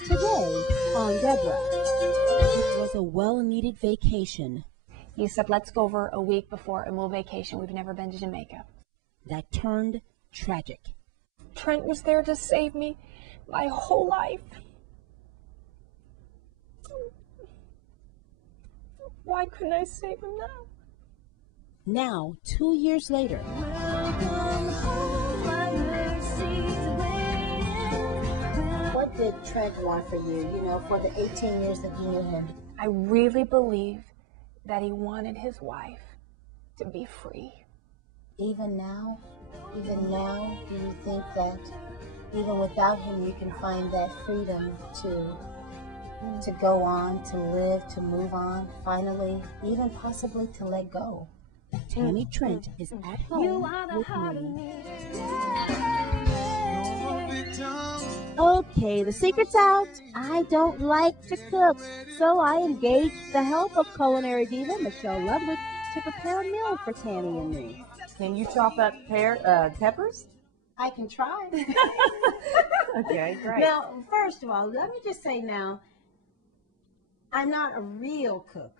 Today on Deborah, it was a well-needed vacation. You said, let's go over a week before and we'll vacation. We've never been to Jamaica. That turned tragic. Trent was there to save me my whole life. Why couldn't I save him now? Now, 2 years later, what did Trent want for you, for the 18 years that you knew him? I really believe that he wanted his wife to be free. Even now, do you think that even without him, you can find that freedom to go on, to live, to move on, finally, even possibly to let go? Tammy Trent is at home with me. Okay, the secret's out. I don't like to cook, so I engaged the help of culinary diva Michelle Ludwig to prepare a meal for Tammy and me. Can you chop up peppers? I can try. Okay, great. Now, first of all, let me just say now, I'm not a real cook,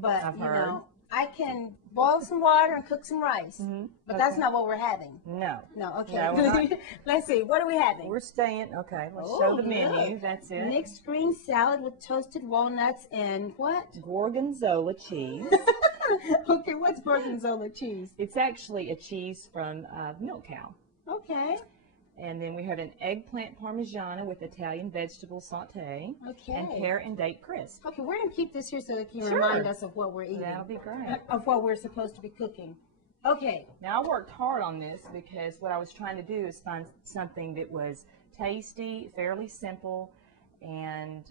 but I've heard. I can boil some water and cook some rice, but that's not what we're having. No. No, okay. No, we're not. Let's see, what are we having? We're staying, okay, let's show the menu, that's it. Mixed green salad with toasted walnuts and what? Gorgonzola cheese. Okay, what's gorgonzola cheese? It's actually a cheese from milk cow. Okay. And then we have an eggplant parmigiana with Italian vegetable saute. Okay. And pear and date crisp. Okay, we're going to keep this here so it can Sure. remind us of what we're eating. That'll be great. Of what we're supposed to be cooking. Okay. Now, I worked hard on this because what I was trying to do is find something that was tasty, fairly simple, and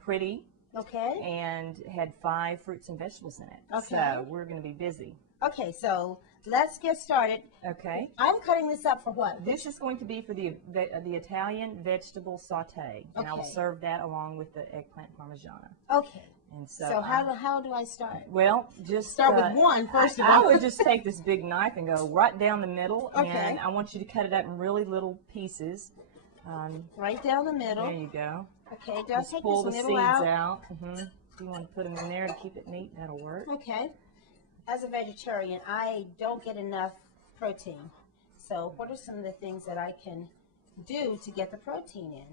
pretty. Okay. And had 5 fruits and vegetables in it. Okay. So we're going to be busy. Okay, so let's get started. Okay. I'm cutting this up for what? This is going to be for the Italian vegetable saute, and I will Okay. serve that along with the eggplant parmigiana. Okay. And so, So how do I start? well, just Start with one first of I all. would just take this big knife and go right down the middle, Okay. and I want you to cut it up in really little pieces. Right down the middle. There you go. Okay, don't Just take pull the this seeds middle out. If you want to put them in there to keep it neat, that'll work. Okay. As a vegetarian, I don't get enough protein. So what are some of the things that I can do to get the protein in?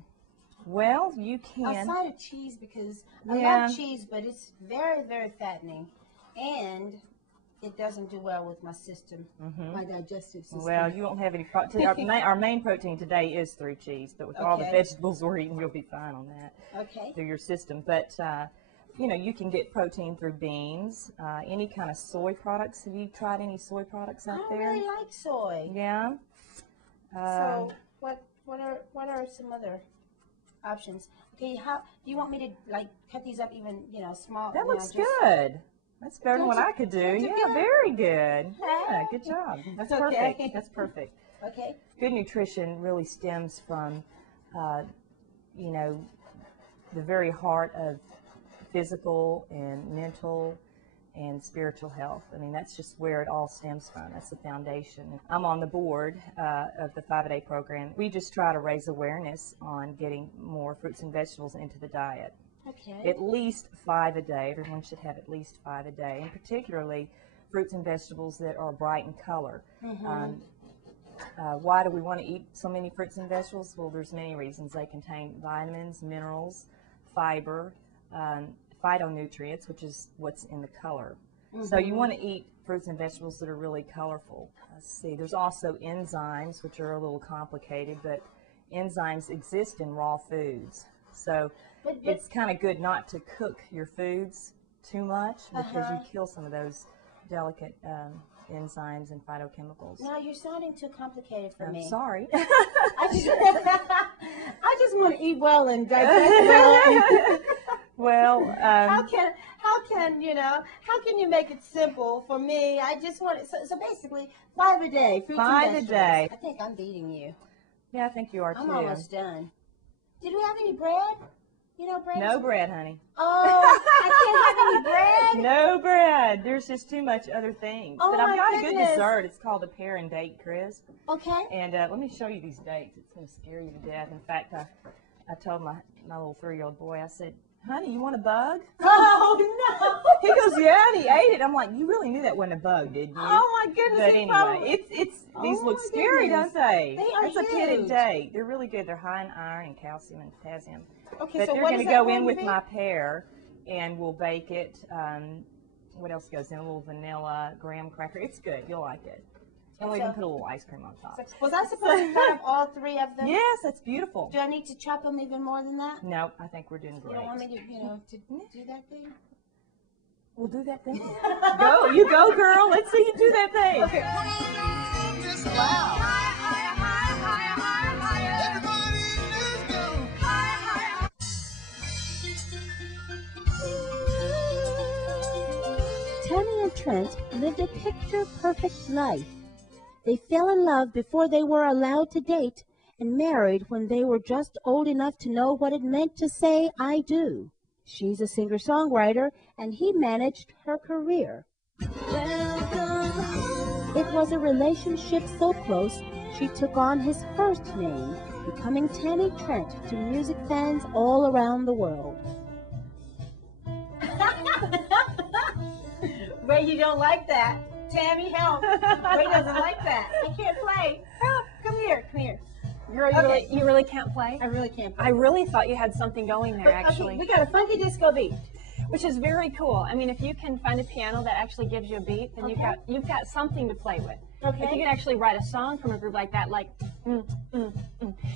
Well, you can. Outside of cheese, because I Yeah. love cheese, but it's very, very fattening. And it doesn't do well with my system, my digestive system. Well, you won't have any protein. Our main protein today is through cheese, but with all the Okay. vegetables we're eating, you'll be fine on that Okay. through your system. But, you can get protein through beans, any kind of soy products. Have you tried any soy products I out don't there? really like soy. Yeah. So what are some other options? Okay, how do you want me to cut these up even small? That looks good. That's better than what I could do. don't you Yeah, get it? very good. Yeah, good job. That's Okay. perfect. That's perfect. Okay. Good nutrition really stems from, the very heart of physical and mental and spiritual health. I mean, that's just where it all stems from. That's the foundation. I'm on the board of the 5-a-day program. We just try to raise awareness on getting more fruits and vegetables into the diet. Okay. At least 5 a day. Everyone should have at least 5 a day, and particularly fruits and vegetables that are bright in color. Why do we want to eat so many fruits and vegetables? Well, there's many reasons. They contain vitamins, minerals, fiber, phytonutrients, which is what's in the color. So you want to eat fruits and vegetables that are really colorful. Let's see, there's also enzymes, which are a little complicated, but enzymes exist in raw foods. So it's kind of good not to cook your foods too much because you kill some of those delicate enzymes and phytochemicals. No, you're sounding too complicated for me. I'm sorry. I just want to eat well and digest well. Well, how can you make it simple for me? I just want it. So basically, 5 a day. Fruits 5 and a vegetables. day. I think I'm beating you. Yeah, I think you are I'm too. almost done. Did we have any bread? You know bread? No bread, honey. Oh, I can't have any bread? No bread. There's just too much other things. Oh, but I've my got a goodness. good dessert. It's called a pear and date crisp. Okay. And let me show you these dates. It's going to scare you to death. In fact, I told my little 3-year-old boy, I said, honey, you want a bug? Oh, no. He goes, yeah, and he ate it. I'm like, you really knew that wasn't a bug, didn't you? Oh, my goodness. But he anyway, probably- these Oh, look my scary, goodness. don't they? They are It's a pitted huge. date. They're really good. They're high in iron and calcium and potassium. Okay, But so they're what going is to that go going in to with be? my pear, and we'll bake it. What else goes in? A little vanilla, graham cracker. It's good. You'll like it. And we'll even put a little ice cream on top. Was I supposed to cut up all 3 of them? Yes, that's beautiful. Do I need to chop them even more than that? No, I think we're doing You great. don't want me to, to do that thing? We'll do that thing. Go, you go, girl. Let's see you do that thing. Okay. Wow. Tammy and Trent lived a picture-perfect life. They fell in love before they were allowed to date and married when they were just old enough to know what it meant to say, I do. She's a singer-songwriter, and he managed her career. It was a relationship so close, she took on his first name, becoming Tammy Trent to music fans all around the world. Ray, you don't like that. Tammy, help. Ray doesn't like that. I can't play. Help. Come here. Come here. Girl, you really can't play? I really can't play. I really thought you had something going there, actually. Okay, we got a funky disco beat. Which is very cool. I mean, if you can find a piano that actually gives you a beat, then you've got something to play with. Okay. If you can actually write a song from a group like that, like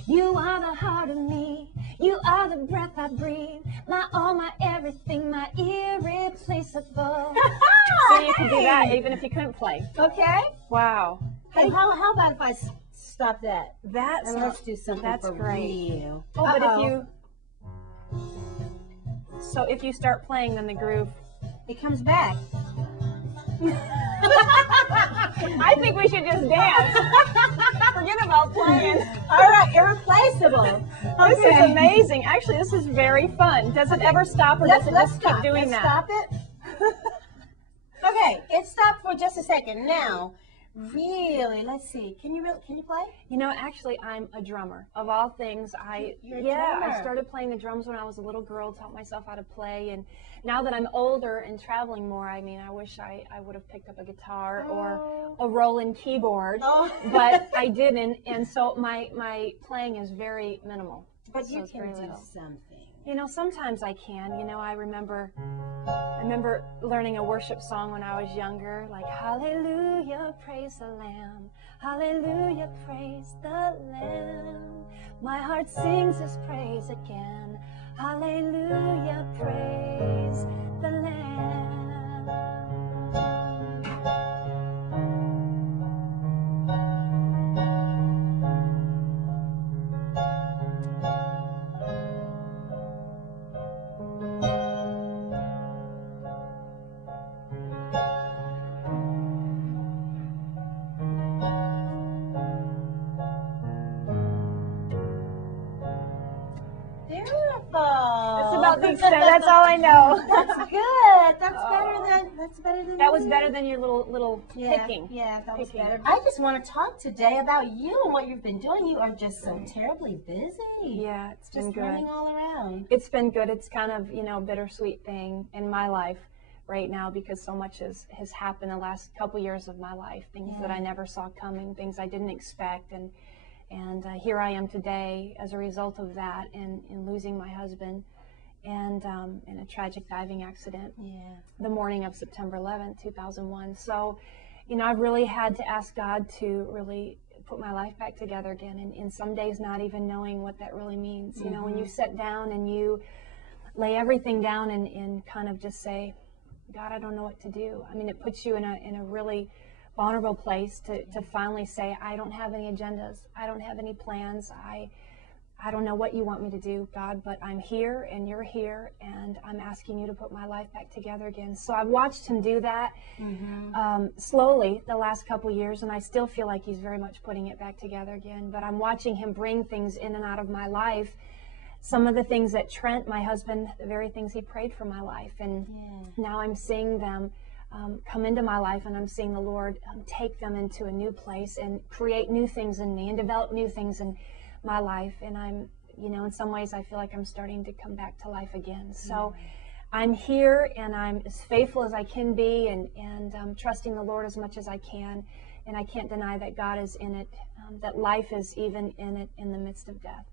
You are the heart of me, you are the breath I breathe, my all, my everything, my irreplaceable. So you could do that even if you couldn't play. Okay. Wow. Hey, how about if I stop that? That's And let's do something that's for great. real. Oh, but if you start playing, then the groove. It comes back. I think we should just dance. Forget about playing. All right, irreplaceable. This is amazing. Actually, this is very fun. Does it ever stop, or does it just keep doing that? Stop it. Okay, it stopped for just a second. Now, really, let's see. Can you play? You know, actually, I'm a drummer. Of all things, You're a I drummer. started playing the drums when I was a little girl, taught myself how to play, and now that I'm older and traveling more, I mean, I wish I would have picked up a guitar or a Roland keyboard, but I didn't, and so my playing is very minimal. But So you it's can very do little. something. You know, sometimes I can. You know, I remember learning a worship song when I was younger, like Hallelujah, praise the Lamb. Hallelujah, praise the Lamb. My heart sings His praise again. Hallelujah, praise the Lamb. Beautiful. That's about the extent. That's all I know. That's good. That's better than That was better than your little picking. Yeah, that was Picking. better. I just want to talk today about you and what you've been doing. You are just so terribly busy. Yeah, it's been Just good. running all around. It's been good. It's kind of, a bittersweet thing in my life right now because so much has happened the last couple years of my life, things that I never saw coming, things I didn't expect, and here I am today as a result of that and losing my husband and in a tragic diving accident the morning of September 11th, 2001. So, I've really had to ask God to really put my life back together again, and some days not even knowing what that really means. You know, when you sit down and you lay everything down and kind of just say, God, I don't know what to do. I mean, it puts you in a really vulnerable place to finally say, I don't have any agendas. I don't have any plans. I don't know what you want me to do, God, but I'm here and you're here, and I'm asking you to put my life back together again. So I've watched him do that slowly the last couple years, and I still feel like he's very much putting it back together again. But I'm watching him bring things in and out of my life some of the things that Trent, my husband, the very things he prayed for my life. And now I'm seeing them come into my life, and I'm seeing the Lord take them into a new place and create new things in me and develop new things in my life. And I'm, you know, in some ways I feel like I'm starting to come back to life again. So I'm here, and I'm as faithful as I can be, and trusting the Lord as much as I can. And I can't deny that God is in it, that life is even in it in the midst of death.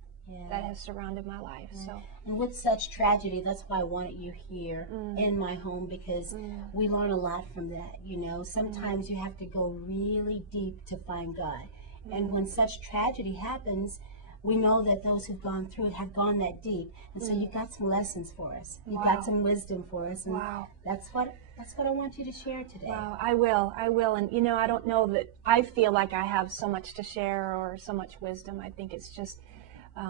That has surrounded my life. So, and with such tragedy, that's why I wanted you here in my home, because we learn a lot from that. You know, sometimes you have to go really deep to find God, and when such tragedy happens, we know that those who've gone through it have gone that deep, and so you got some lessons for us. You got some wisdom for us, and that's what I want you to share today. Wow, I will, and you know, I don't know that I feel like I have so much to share or so much wisdom. I think it's just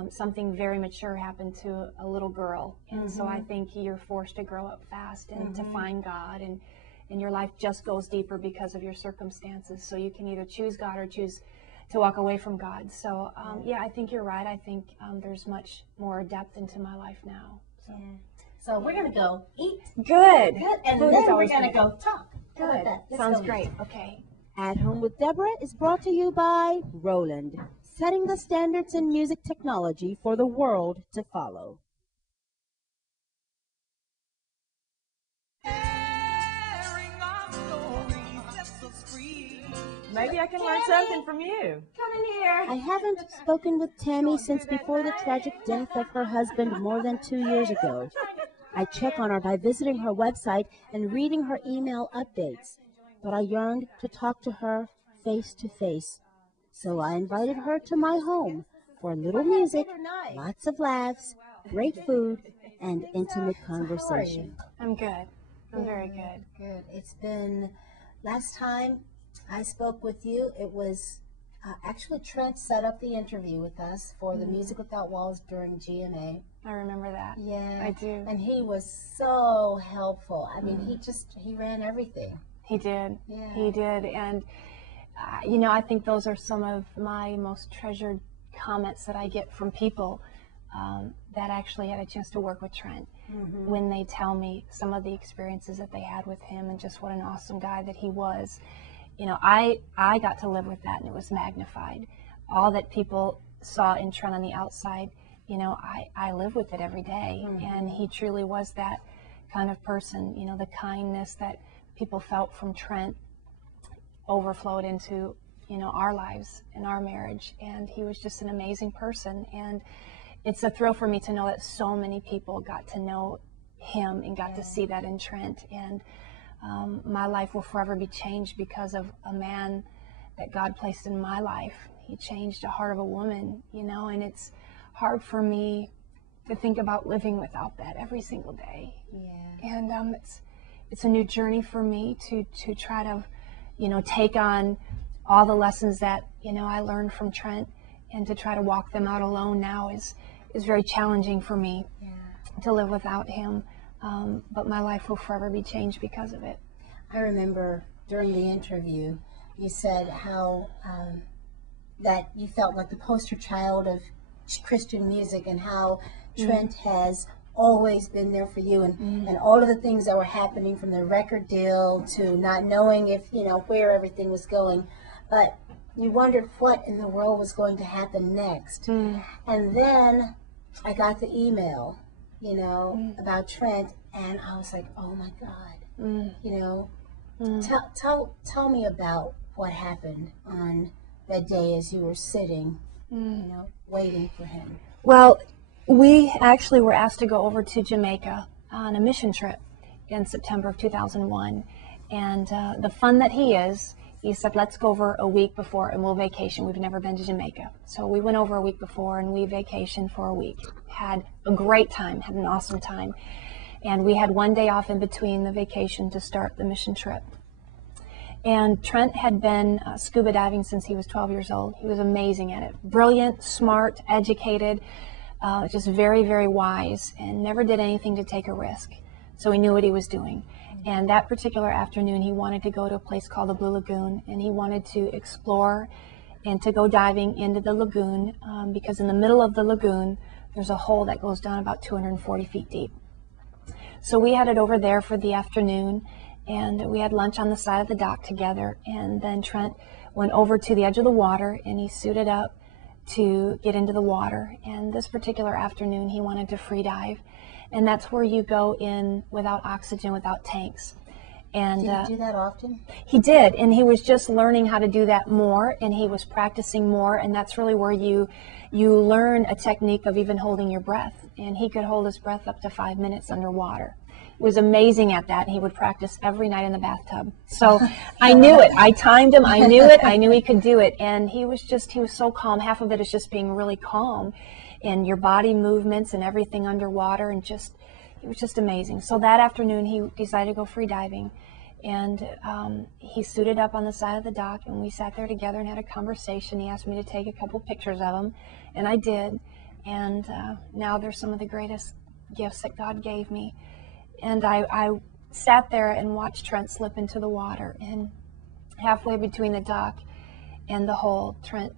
something very mature happened to a little girl, and so I think you're forced to grow up fast and to find God, and your life just goes deeper because of your circumstances. So you can either choose God or choose to walk away from God. So yeah, I think you're right. I think there's much more depth into my life now. So we're gonna go eat. Good. And Food then is we're always gonna good. go talk. How about Good. that? Let's Sounds go great. eat. Okay. At Home with Deborah is brought to you by Roland, setting the standards in music technology for the world to follow. Maybe I can learn something from you. Come in here. I haven't spoken with Tammy since before the tragic death of her husband more than 2 years ago. I check on her by visiting her website and reading her email updates, but I yearned to talk to her face to face. So I invited her to my home for a little music, lots of laughs, great food, and intimate conversation. I'm good. I'm very good. Good. It's been, last time I spoke with you, it was actually Trent set up the interview with us for the Music Without Walls during GMA. I remember that. Yeah. I do. And he was so helpful. I mean, he ran everything. He did. Yeah. He did. And, you know, I think those are some of my most treasured comments that I get from people that actually had a chance to work with Trent. When they tell me some of the experiences that they had with him and just what an awesome guy that he was. You know, I got to live with that, and it was magnified. All that people saw in Trent on the outside, you know, I live with it every day. And he truly was that kind of person. You know, the kindness that people felt from Trent overflowed into, you know, our lives and our marriage. And he was just an amazing person. And it's a thrill for me to know that so many people got to know him and got to see that in Trent. And my life will forever be changed because of a man that God placed in my life. He changed the heart of a woman, you know, and it's hard for me to think about living without that every single day. Yeah. And it's a new journey for me to try to, you know, take on all the lessons that, you know, I learned from Trent, and to try to walk them out alone now is very challenging for me to live without him. But my life will forever be changed because of it. I remember during the interview, you said how that you felt like the poster child of Christian music, and how Trent has always been there for you, and all of the things that were happening, from the record deal to not knowing if, you know, where everything was going, but you wondered what in the world was going to happen next. And then I got the email, you know, about Trent, and I was like, oh my God, you know, tell me about what happened on that day as you were sitting, you know, waiting for him. Well, we actually were asked to go over to Jamaica on a mission trip in September of 2001. And the fun that he said, let's go over a week before and we'll vacation. We've never been to Jamaica. So we went over a week before and we vacationed for a week. Had a great time, had an awesome time. And we had one day off in between the vacation to start the mission trip. And Trent had been scuba diving since he was 12 years old. He was amazing at it. Brilliant, smart, educated, just very, very wise, and never did anything to take a risk. So he knew what he was doing. And that particular afternoon, he wanted to go to a place called the Blue Lagoon, and he wanted to explore and to go diving into the lagoon, because in the middle of the lagoon, there's a hole that goes down about 240 feet deep. So we headed over there for the afternoon, and we had lunch on the side of the dock together, and then Trent went over to the edge of the water, and he suited up to get into the water. And this particular afternoon, he wanted to free dive, and that's where you go in without oxygen, without tanks. And Did you do that often? he did, and he was just learning how to do that more, and he was practicing more, and that's really where you learn a technique of even holding your breath. And he could hold his breath up to 5 minutes underwater. He was amazing at that, and he would practice every night in the bathtub. So I knew it. I timed him. I knew it. I knew he could do it. And he was so calm. Half of it is just being really calm, and your body movements and everything underwater, and it was just amazing. So that afternoon, he decided to go free diving, and he suited up on the side of the dock, and we sat there together and had a conversation. He asked me to take a couple pictures of him, and I did. And now they're some of the greatest gifts that God gave me. And I sat there and watched Trent slip into the water, and halfway between the dock and the hole, Trent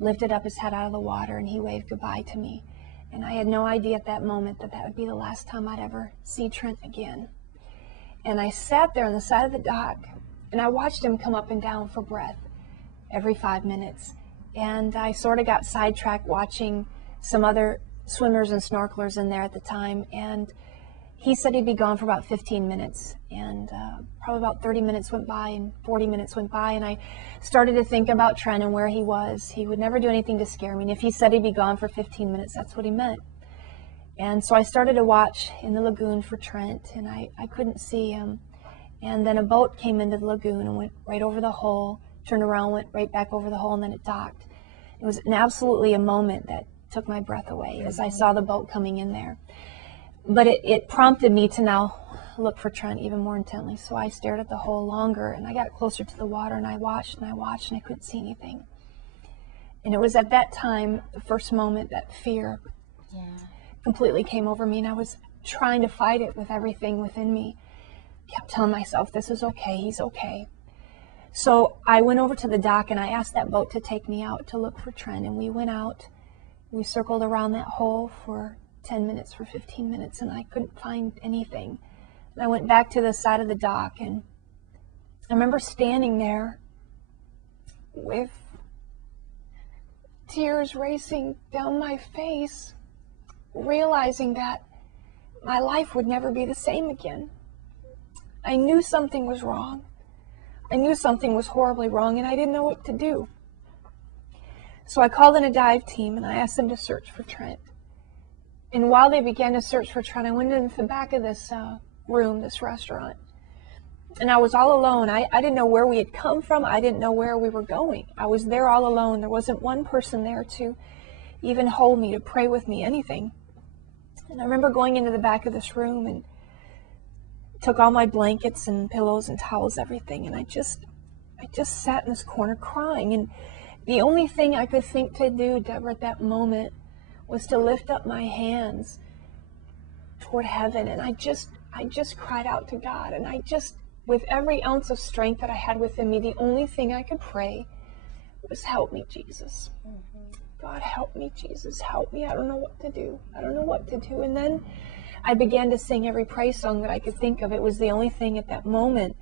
lifted up his head out of the water, and he waved goodbye to me. And I had no idea at that moment that that would be the last time I'd ever see Trent again. And I sat there on the side of the dock, and I watched him come up and down for breath every 5 minutes. And I sort of got sidetracked watching some other swimmers and snorkelers in there at the time, and he said he'd be gone for about 15 minutes, and probably about 30 minutes went by, and 40 minutes went by, and I started to think about Trent and where he was. He would never do anything to scare me, and if he said he'd be gone for 15 minutes, that's what he meant. And so I started to watch in the lagoon for Trent, and I couldn't see him. And then a boat came into the lagoon and went right over the hole, turned around, went right back over the hole, and then it docked. It was absolutely a moment that took my breath away as I saw the boat coming in there. But it prompted me to now look for Trent even more intently. So I stared at the hole longer, and I got closer to the water, and I watched, and I couldn't see anything. And it was at that time, the first moment, that fear completely came over me, and I was trying to fight it with everything within me. Kept telling myself, this is okay, he's okay. So I went over to the dock, and I asked that boat to take me out to look for Trent, and we went out. We circled around that hole for 10 minutes, for 15 minutes, and I couldn't find anything. And I went back to the side of the dock, and I remember standing there with tears racing down my face, realizing that my life would never be the same again. I knew something was wrong. I knew something was horribly wrong, and I didn't know what to do. So I called in a dive team, and I asked them to search for Trent. And while they began to search for Trent, I went into the back of this room, this restaurant, and I was all alone. I didn't know where we had come from. I didn't know where we were going. I was there all alone. There wasn't one person there to even hold me, to pray with me, anything. And I remember going into the back of this room and took all my blankets and pillows and towels, everything, and I just sat in this corner crying. And the only thing I could think to do, Deborah, at that moment was to lift up my hands toward heaven, and I just cried out to God, and with every ounce of strength that I had within me, the only thing I could pray was, help me, Jesus. God, help me, Jesus, help me. I don't know what to do. I don't know what to do. And then I began to sing every praise song that I could think of. It was the only thing at that moment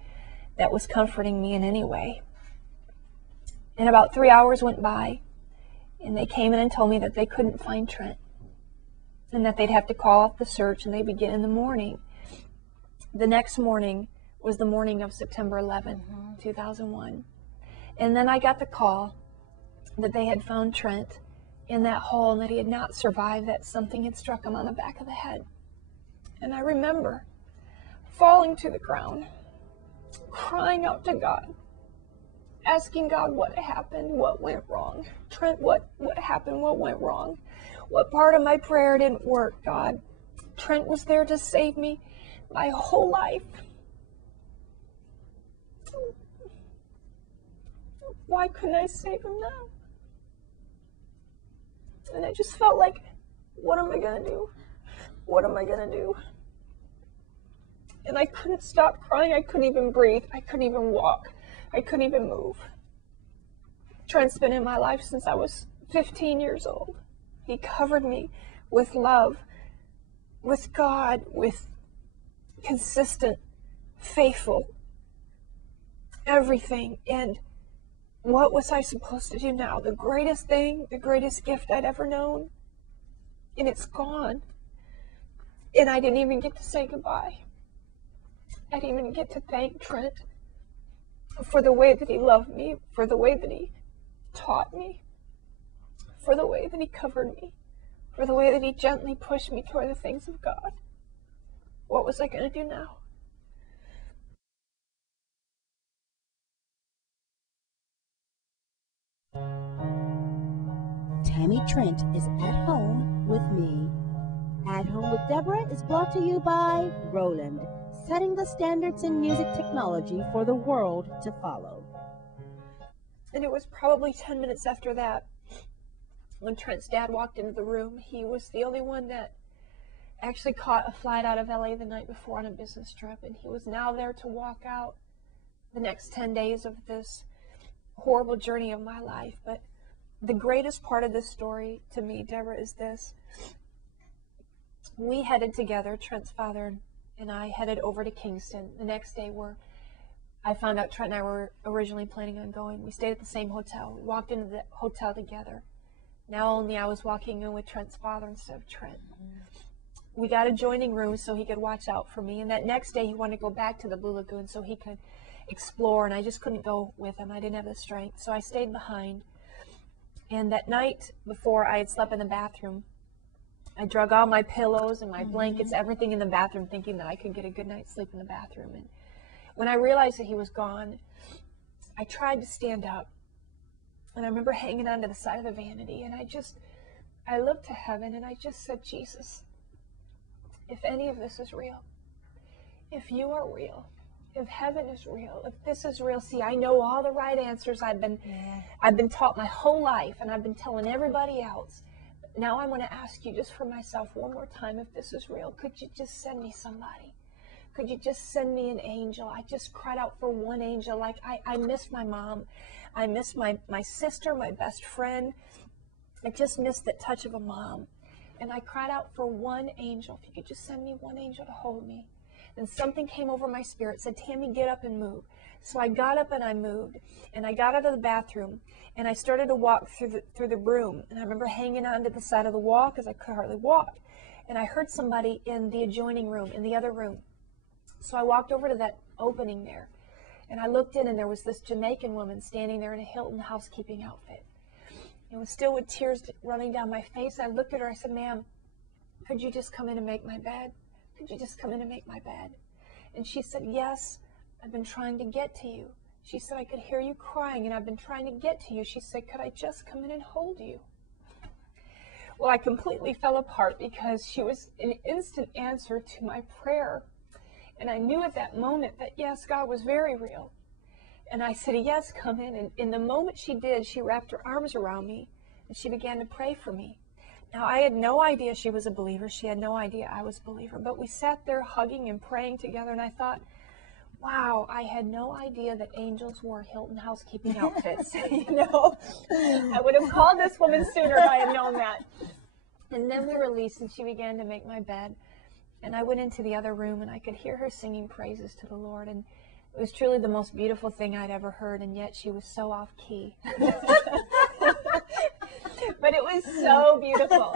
that was comforting me in any way. And about 3 hours went by, and they came in and told me that they couldn't find Trent, and that they'd have to call off the search, and they'd begin in the morning. The next morning was the morning of September 11th, 2001. And then I got the call that they had found Trent in that hole, and that he had not survived, that something had struck him on the back of the head. And I remember falling to the ground, crying out to God, asking God what happened, what went wrong. Trent, what happened, what went wrong? What part of my prayer didn't work, God? Trent was there to save me my whole life. Why couldn't I save him now? And I just felt like, what am I going to do? What am I going to do? And I couldn't stop crying. I couldn't even breathe. I couldn't even walk. I couldn't even move. Trent's been in my life since I was 15 years old. He covered me with love, with God, with consistent, faithful, everything. And what was I supposed to do now? The greatest thing, the greatest gift I'd ever known, and it's gone. And I didn't even get to say goodbye. I didn't even get to thank Trent for the way that he loved me, for the way that he taught me, for the way that he covered me, for the way that he gently pushed me toward the things of God. What was I going to do now? Tammy Trent is At Home with Me. At Home with Deborah is brought to you by Roland, setting the standards in music technology for the world to follow. And it was probably 10 minutes after that when Trent's dad walked into the room. He was the only one that actually caught a flight out of LA the night before on a business trip, and he was now there to walk out the next 10 days of this horrible journey of my life. But the greatest part of this story to me, Deborah, is this. We headed together, Trent's father and I headed over to Kingston the next day, where I found out Trent and I were originally planning on going. We stayed at the same hotel. We walked into the hotel together. Now only I was walking in with Trent's father instead of Trent. We got adjoining rooms so he could watch out for me. And that next day he wanted to go back to the Blue Lagoon so he could explore, and I just couldn't go with him. I didn't have the strength. So I stayed behind. And that night before I had slept in the bathroom, I drug all my pillows and my blankets, everything in the bathroom, thinking that I could get a good night's sleep in the bathroom. And when I realized that he was gone, I tried to stand up. And I remember hanging onto the side of the vanity, and I looked to heaven and I just said, Jesus, if any of this is real, if you are real, if heaven is real, if this is real, see, I know all the right answers. I've been taught my whole life, and I've been telling everybody else. Now I want to ask you just for myself one more time, if this is real, could you just send me somebody? Could you just send me an angel? I just cried out for one angel. Like, I miss my mom. I miss my sister, my best friend. I just missed that touch of a mom. And I cried out for one angel. If you could just send me one angel to hold me. And something came over my spirit, said, Tammy, get up and move. So I got up and I moved. And I got out of the bathroom. And I started to walk through the room. And I remember hanging onto the side of the wall because I could hardly walk. And I heard somebody in the adjoining room, in the other room. So I walked over to that opening there. And I looked in, and there was this Jamaican woman standing there in a Hilton housekeeping outfit. It was still with tears running down my face. I looked at her. I said, ma'am, could you just come in and make my bed? Could you just come in and make my bed? And she said, yes, I've been trying to get to you. She said, I could hear you crying, and I've been trying to get to you. She said, could I just come in and hold you? Well, I completely fell apart because she was an instant answer to my prayer. And I knew at that moment that, yes, God was very real. And I said, yes, come in. And in the moment she did, she wrapped her arms around me, and she began to pray for me. Now, I had no idea she was a believer. She had no idea I was a believer. But we sat there hugging and praying together, and I thought, wow, I had no idea that angels wore Hilton housekeeping outfits. You know, I would have called this woman sooner if I had known that. And then we released, and she began to make my bed. And I went into the other room, and I could hear her singing praises to the Lord. And it was truly the most beautiful thing I'd ever heard, and yet she was so off key. But it was so beautiful.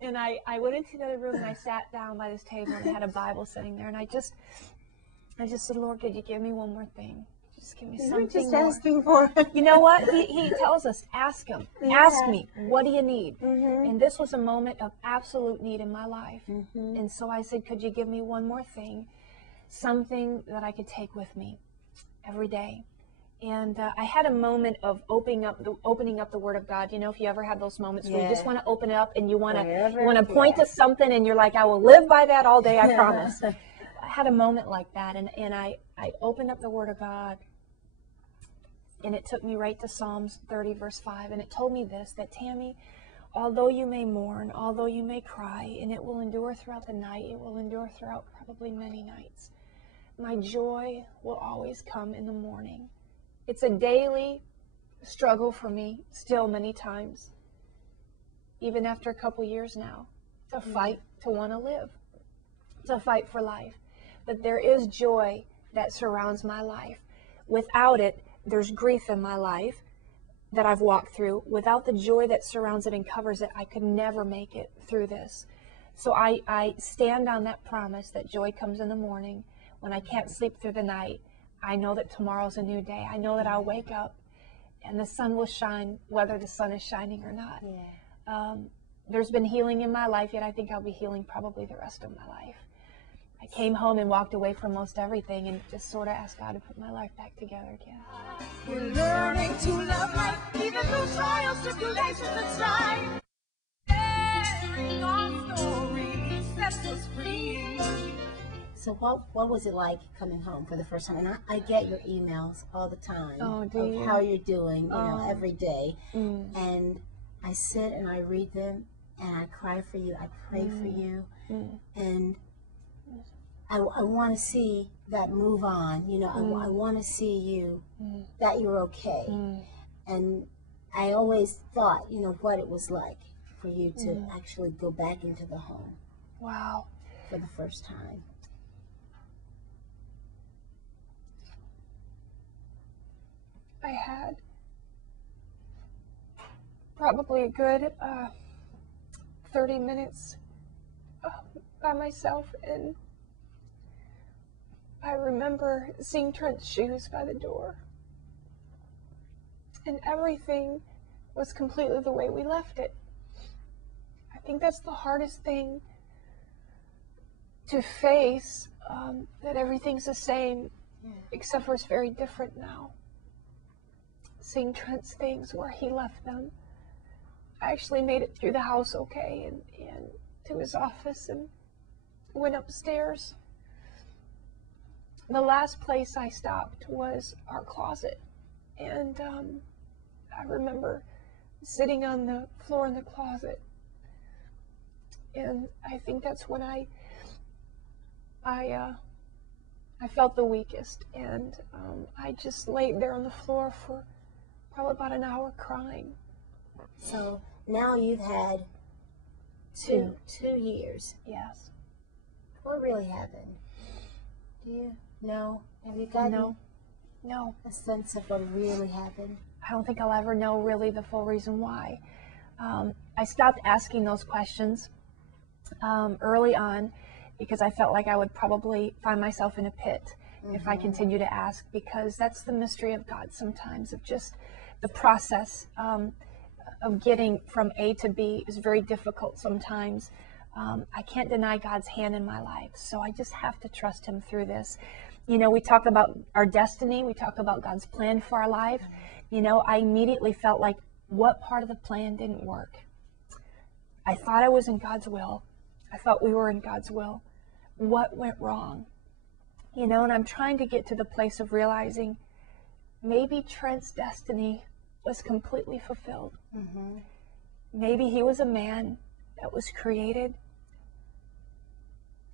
And I went into the other room, and I sat down by this table, and I had a Bible sitting there. And I just said, Lord, could you give me one more thing? Just give me something just more. asking for it. You know what? He tells us, ask him. Yeah. Ask me, what do you need? And this was a moment of absolute need in my life. And so I said, could you give me one more thing? Something that I could take with me every day. And I had a moment of opening up the Word of God. You know, if you ever have those moments where you just want to open it up and you want to point to something, and you're like, I will live by that all day, I promise. I had a moment like that, and I opened up the Word of God, and it took me right to Psalms 30, verse 5, and it told me this, that Tammy, although you may mourn, although you may cry, and it will endure throughout the night, it will endure throughout probably many nights, my joy will always come in the morning. It's a daily struggle for me, still many times, even after a couple years now. to fight to want to live, to fight for life. But there is joy that surrounds my life. Without it, there's grief in my life that I've walked through. Without the joy that surrounds it and covers it, I could never make it through this. So I stand on that promise that joy comes in the morning. When I can't sleep through the night, I know that tomorrow's a new day. I know that I'll wake up and the sun will shine, whether the sun is shining or not. Yeah. There's been healing in my life, yet I think I'll be healing probably the rest of my life. I came home and walked away from most everything and just sort of asked God to put my life back together again. We're learning to love life, even through trials, tribulations, and strife. Sharing our stories sets us free. So what was it like coming home for the first time? And I get your emails all the time Oh, do of you? how you're doing, Oh. every day. Mm. And I sit and I read them and I cry for you. I pray for you. And I want to see that move on. I want to see you, that you're okay. And I always thought, what it was like for you to actually go back into the home Wow. for the first time. I had probably a good 30 minutes by myself, and I remember seeing Trent's shoes by the door, and everything was completely the way we left it. I think that's the hardest thing to face, that everything's the same, except for it's very different now. Seeing Trent's things where he left them. I actually made it through the house okay and to his office and went upstairs. The last place I stopped was our closet. And I remember sitting on the floor in the closet. And I think that's when I felt the weakest. And I just laid there on the floor for probably about an hour crying. So now you've had two years. Yes. What really happened? Do you know? Have you gotten No. a sense of what really happened? I don't think I'll ever know really the full reason why. I stopped asking those questions early on because I felt like I would probably find myself in a pit if I continue to ask, because that's the mystery of God sometimes, of just the process of getting from A to B is very difficult sometimes. I can't deny God's hand in my life, so I just have to trust him through this. We talk about our destiny, we talk about God's plan for our life. I immediately felt like, what part of the plan didn't work? I thought I was in God's will. I thought we were in God's will. What went wrong? And I'm trying to get to the place of realizing maybe Trent's destiny was completely fulfilled. Maybe he was a man that was created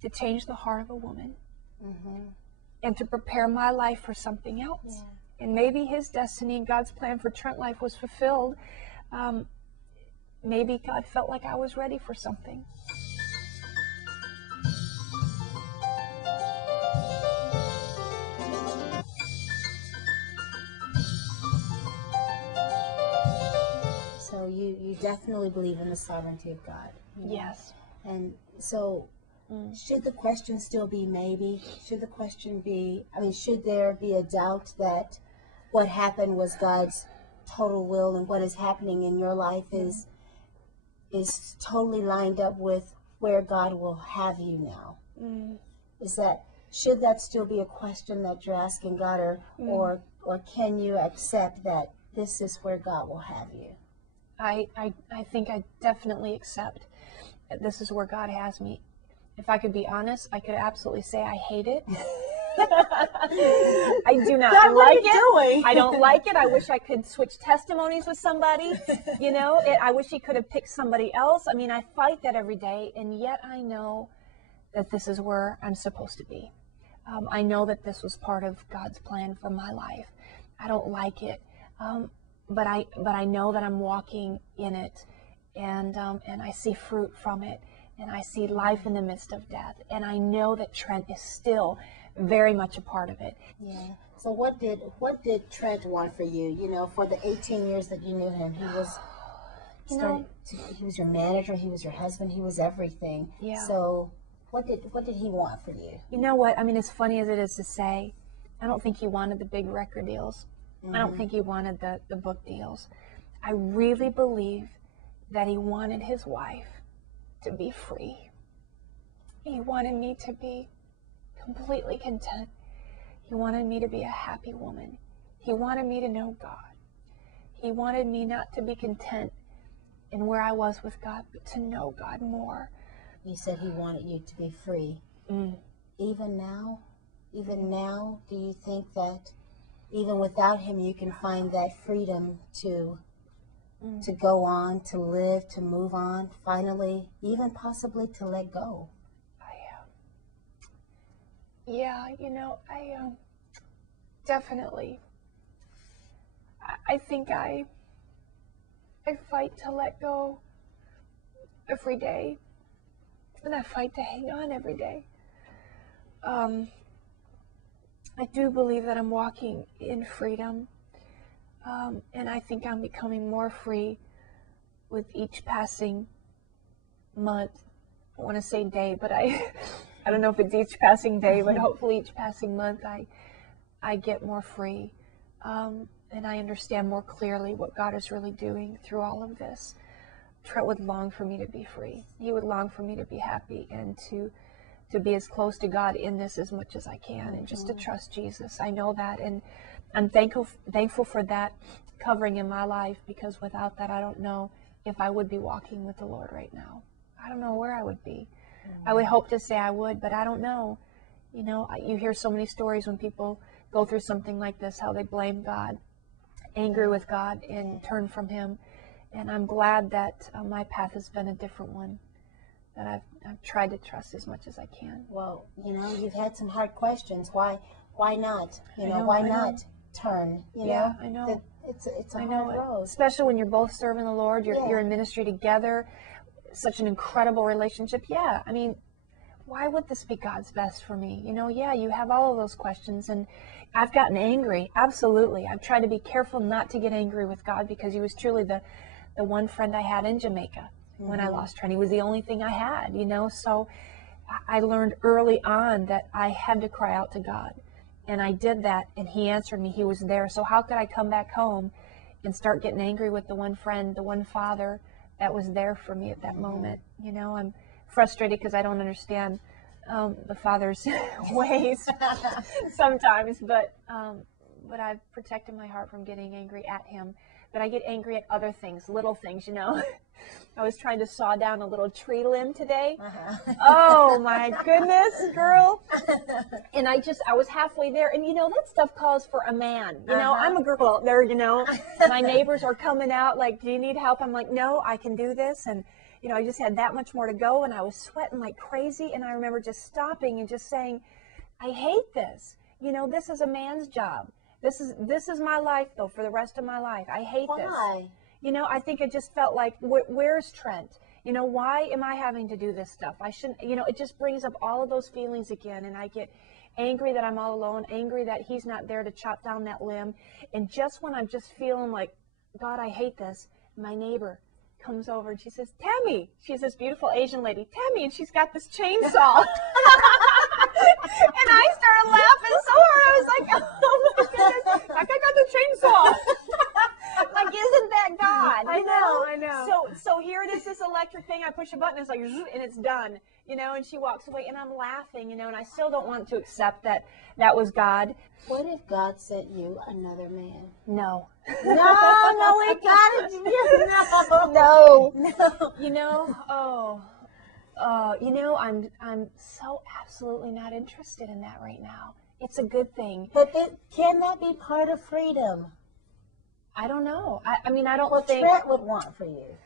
to change the heart of a woman and to prepare my life for something else. And maybe his destiny and God's plan for Trent life was fulfilled. Maybe God felt like I was ready for something. So you definitely believe in the sovereignty of God. Yes. And so should the question still be maybe? Should the question be, should there be a doubt that what happened was God's total will and what is happening in your life is totally lined up with where God will have you now? Should that still be a question that you're asking God, or can you accept that this is where God will have you? I think I definitely accept that this is where God has me. If I could be honest, I could absolutely say I hate it. I do not like it. I don't like it. I wish I could switch testimonies with somebody. I wish he could have picked somebody else. I fight that every day, and yet I know that this is where I'm supposed to be. I know that this was part of God's plan for my life. I don't like it. But I know that I'm walking in it, and I see fruit from it, and I see life in the midst of death. And I know that Trent is still very much a part of it. Yeah. So what did Trent want for you? You know, for the 18 years that you knew him, he was he was your manager, he was your husband, he was everything. Yeah. So what did he want for you? You know what? I mean, as funny as it is to say, I don't think he wanted the big record deals. I don't think he wanted the book deals. I really believe that he wanted his wife to be free. He wanted me to be completely content. He wanted me to be a happy woman. He wanted me to know God. He wanted me not to be content in where I was with God, but to know God more. You said he wanted you to be free. Even now, do you think that even without him you can find that freedom to go on, to live, to move on, finally, even possibly to let go? Yeah, you know, I definitely. I think I fight to let go every day, and I fight to hang on every day. I do believe that I'm walking in freedom, and I think I'm becoming more free with each passing month. I want to say day, but I don't know if it's each passing day, but hopefully each passing month I get more free, and I understand more clearly what God is really doing through all of this. Trent would long for me to be free. He would long for me to be happy and to be as close to God in this as much as I can, and just to trust Jesus. I know that, and I'm thankful for that covering in my life, because without that, I don't know if I would be walking with the Lord right now. I don't know where I would be. I would hope to say I would, but I don't know. You know, you hear so many stories when people go through something like this, how they blame God, angry with God, and turn from Him. And I'm glad that my path has been a different one, that I've tried to trust as much as I can. Well, you know, you've had some hard questions. Why not? You know, why not turn? You know, I know. It's a hard road. Especially when you're both serving the Lord, you're in ministry together, such an incredible relationship. Yeah, I mean, why would this be God's best for me? You know, yeah, you have all of those questions, and I've gotten angry. Absolutely. I've tried to be careful not to get angry with God, because He was truly the one friend I had in Jamaica when I lost Trent. He was the only thing I had, you know. So I learned early on that I had to cry out to God, and I did that, and He answered me. He was there. So how could I come back home and start getting angry with the one friend, the one father that was there for me at that moment? You know, I'm frustrated because I don't understand the Father's ways sometimes, but I've protected my heart from getting angry at Him. But I get angry at other things, little things, you know. I was trying to saw down a little tree limb today. Oh my goodness, girl. And I was halfway there, and you know, that stuff calls for a man. You know, I'm a girl out there, you know. My neighbors are coming out like, do you need help? I'm like, no, I can do this. And you know, I just had that much more to go, and I was sweating like crazy. And I remember just stopping and just saying, I hate this. You know, this is a man's job. This is my life, though, for the rest of my life. I hate this. Why? You know, I think it just felt like, where's Trent? You know, why am I having to do this stuff? I shouldn't, you know, it just brings up all of those feelings again. And I get angry that I'm all alone, angry that He's not there to chop down that limb. And just when I'm just feeling like, God, I hate this, my neighbor comes over and she says, Tammy, she's this beautiful Asian lady, Tammy, and she's got this chainsaw. And I started laughing so hard. I was like, oh my goodness, like I got the chainsaw. Like, isn't that God? I know. So here it is, this electric thing. I push a button, it's like, and it's done. You know, and she walks away, and I'm laughing, you know, and I still don't want to accept that was God. What if God sent you another man? No. No, it got it. No. You know, you know, I'm so absolutely not interested in that right now. It's a good thing. But can that be part of freedom? I don't know. I mean, I don't What think Trent would want for you.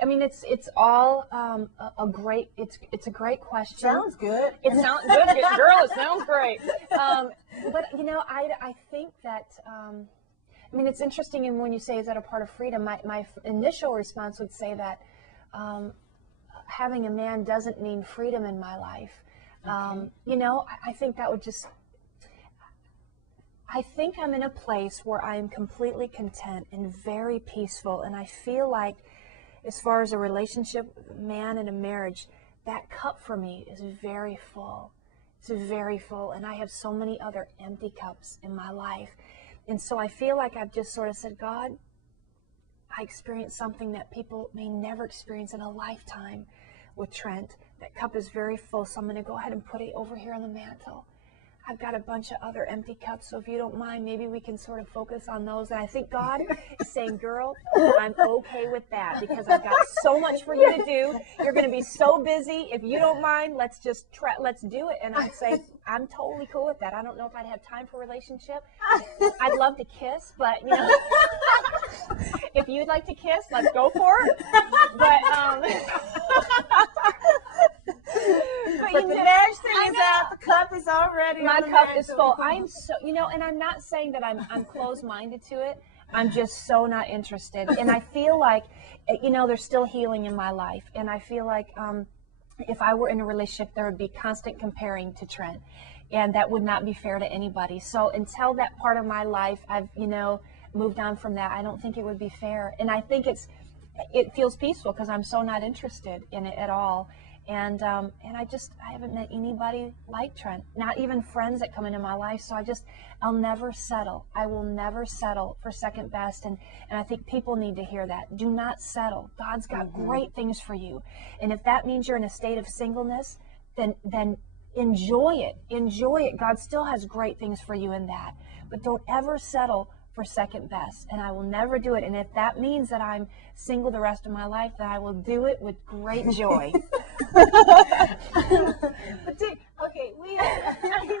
I mean, it's all a great. It's a great question. Sounds good. It sounds good, girl. It sounds great. But you know, I think that. I mean, it's interesting, and when you say, "Is that a part of freedom?" My initial response would say that having a man doesn't mean freedom in my life. Okay. You know, I think that would just, I think I'm in a place where I am completely content and very peaceful, and I feel like as far as a relationship, man and a marriage, that cup for me is very full. It's very full, and I have so many other empty cups in my life. And so I feel like I've just sort of said, God, I experienced something that people may never experience in a lifetime with Trent. That cup is very full, so I'm going to go ahead and put it over here on the mantle. I've got a bunch of other empty cups, so if you don't mind, maybe we can sort of focus on those. And I think God is saying, girl, I'm okay with that because I've got so much for you to do. You're going to be so busy. If you don't mind, let's just try, let's do it. And I'd say, I'm totally cool with that. I don't know if I'd have time for a relationship. I'd love to kiss, but, you know, if you'd like to kiss, let's go for it. But But the marriage thing is out. The cup is already my on the cup is mantle. full. I'm so, you know, and I'm not saying that I'm closed-minded to it. I'm just so not interested. And I feel like, you know, there's still healing in my life. And I feel like if I were in a relationship, there would be constant comparing to Trent. And that would not be fair to anybody. So until that part of my life, I've, you know, moved on from that, I don't think it would be fair. And I think it feels peaceful because I'm so not interested in it at all. And I haven't met anybody like Trent, not even friends that come into my life. So I'll never settle. I will never settle for second best. And I think people need to hear that. Do not settle. God's got great things for you. And if that means you're in a state of singleness, then enjoy it. Enjoy it. God still has great things for you in that. But don't ever settle for second best, and I will never do it. And if that means that I'm single the rest of my life, then I will do it with great joy. But okay, he's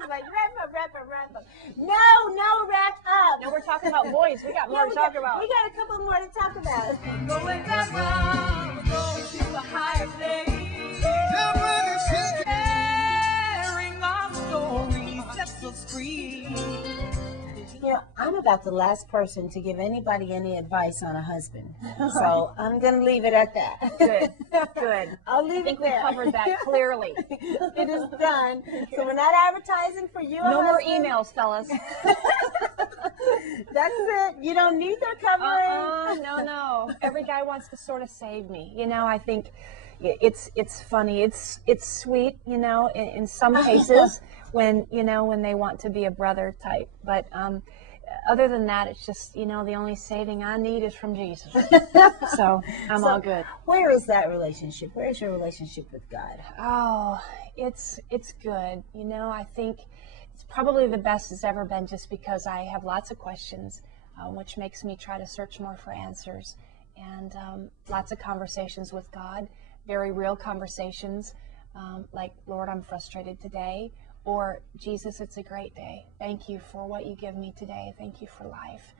like, wrap up. No, wrap up. No, we're talking about boys. We got more to talk about. We got a couple more to talk about. Going that round, going to a higher place. Sharing our stories, just so free. You know, I'm about the last person to give anybody any advice on a husband. So I'm going to leave it at that. Good, good. I'll leave I think it we there. covered that clearly. It is done. So we're not advertising for you. No more emails, fellas. That's it. You don't need their covering. No. Every guy wants to sort of save me. You know, I think it's funny. It's sweet, you know, in some cases when they want to be a brother type. But other than that, it's just, you know, the only saving I need is from Jesus. So I'm all good. Where is that relationship? Where is your relationship with God? Oh, it's good. You know, I think it's probably the best it's ever been just because I have lots of questions, which makes me try to search more for answers. And lots of conversations with God, very real conversations, like, Lord, I'm frustrated today. Or, Jesus, it's a great day. Thank you for what you give me today. Thank you for life.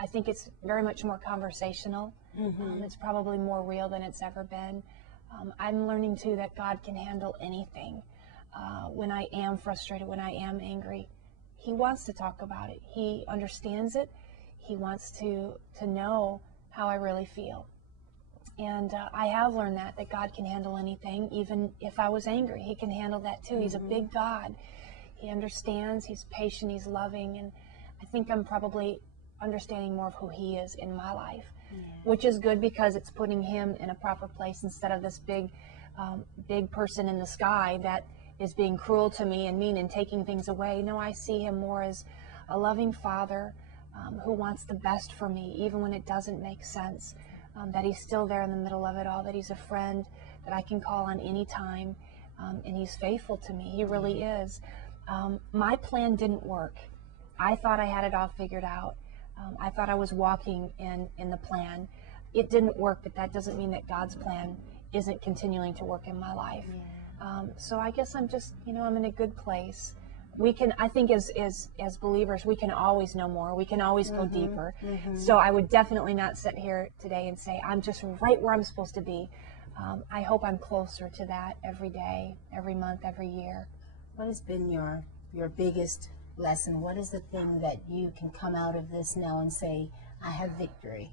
I think it's very much more conversational. It's probably more real than it's ever been. I'm learning, too, that God can handle anything. When I am frustrated, when I am angry, He wants to talk about it. He understands it. He wants to know how I really feel. And I have learned that God can handle anything, even if I was angry. He can handle that too. He's a big God. He understands, He's patient, He's loving, and I think I'm probably understanding more of who He is in my life, which is good because it's putting Him in a proper place instead of this big person in the sky that is being cruel to me and mean and taking things away. No, I see Him more as a loving Father who wants the best for me, even when it doesn't make sense. That He's still there in the middle of it all, that He's a friend that I can call on any time, and He's faithful to me. He really is. My plan didn't work. I thought I had it all figured out. I thought I was walking in the plan. It didn't work, but that doesn't mean that God's plan isn't continuing to work in my life. So I guess I'm just, I'm in a good place. I think as believers, we can always know more. We can always go deeper. So I would definitely not sit here today and say, I'm just right where I'm supposed to be. I hope I'm closer to that every day, every month, every year. What has been your biggest lesson? What is the thing that you can come out of this now and say, I have victory?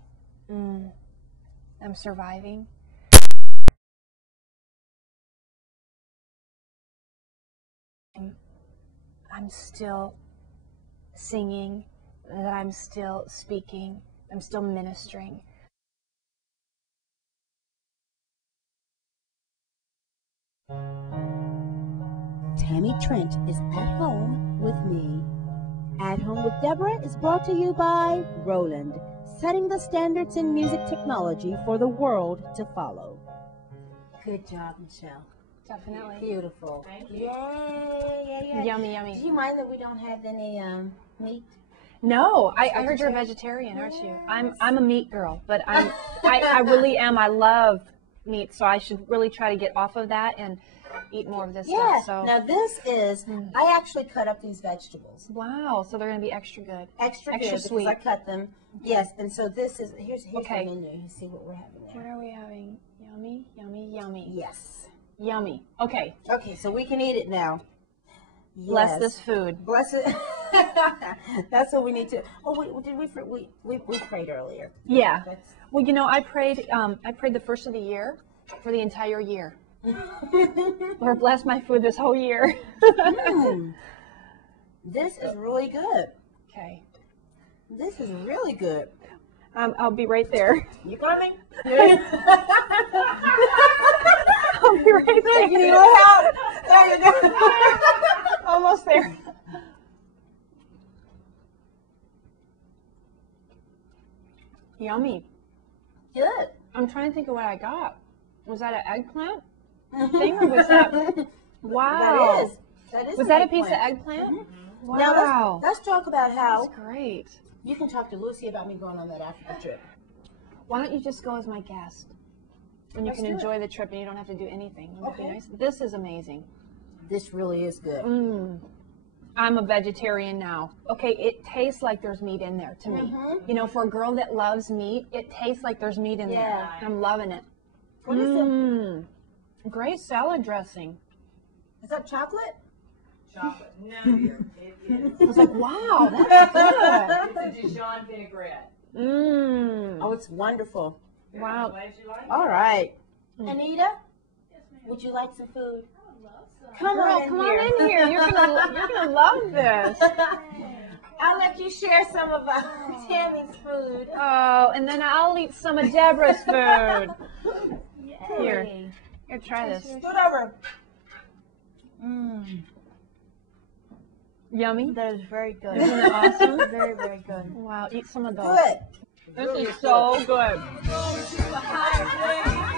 I'm surviving. I'm still singing, that I'm still speaking, I'm still ministering. Tammy Trent is At Home with Me. At Home with Deborah is brought to you by Roland, setting the standards in music technology for the world to follow. Good job, Michelle. Definitely. Beautiful. Thank you. Yay. Yummy, yummy. Do you mind that we don't have any meat? No, I heard you're a vegetarian, aren't you? I'm a meat girl, but I really am. I love meat, so I should really try to get off of that and eat more of this Yeah. stuff. So Now this is, I actually cut up these vegetables. wow, so they're gonna be extra good. Extra Extra good sweet. because I cut them. Yes, and so this is, here's Okay. the menu. You see what we're having What there. are we having? Yummy, yummy, yummy. Yes. Yummy. Okay, Okay, so we can eat it now. bless Yes. this food. Bless it. That's what we need to. Oh, we prayed earlier. Yeah. That's, Well, you know, I prayed the first of the year for the entire year. Lord, bless my food this whole year. This is really good. Okay. This is really good. I'll be right there. You coming? I'll be right there. You need a little help? There you go. Almost there. Yummy. Good. I'm trying to think of what I got. Was that an eggplant thing, or was that? Wow. That is. Was that a piece of eggplant? Wow. Now let's talk about how That's great. you can talk to Lucy about me going on that Africa trip. Why don't you just go as my guest? And you Let's can do it. enjoy the trip and you don't have to do anything. Wouldn't that be Okay. nice? This is amazing. This really is good. I'm a vegetarian now. Okay, it tastes like there's meat in there to me. You know, for a girl that loves meat, it tastes like there's meat in Yeah. there. I'm loving it. What is it? Great salad dressing. Is that chocolate? Chocolate. No, dear. It is. I was like, wow, that's good. It's a Dijon vinaigrette. Oh, it's wonderful. Wow. Glad you like it. All right. Anita, would you like some food? Come Girl, on in come here. on in here. You're gonna love this. I'll let you share some of Tammy's food. Oh, and then I'll eat some of Deborah's food. Here, try this. Scoot over. Yummy. That is very good. Isn't it awesome? Very, very good. Wow, eat some of those. Good. This is so good. Going to a highway.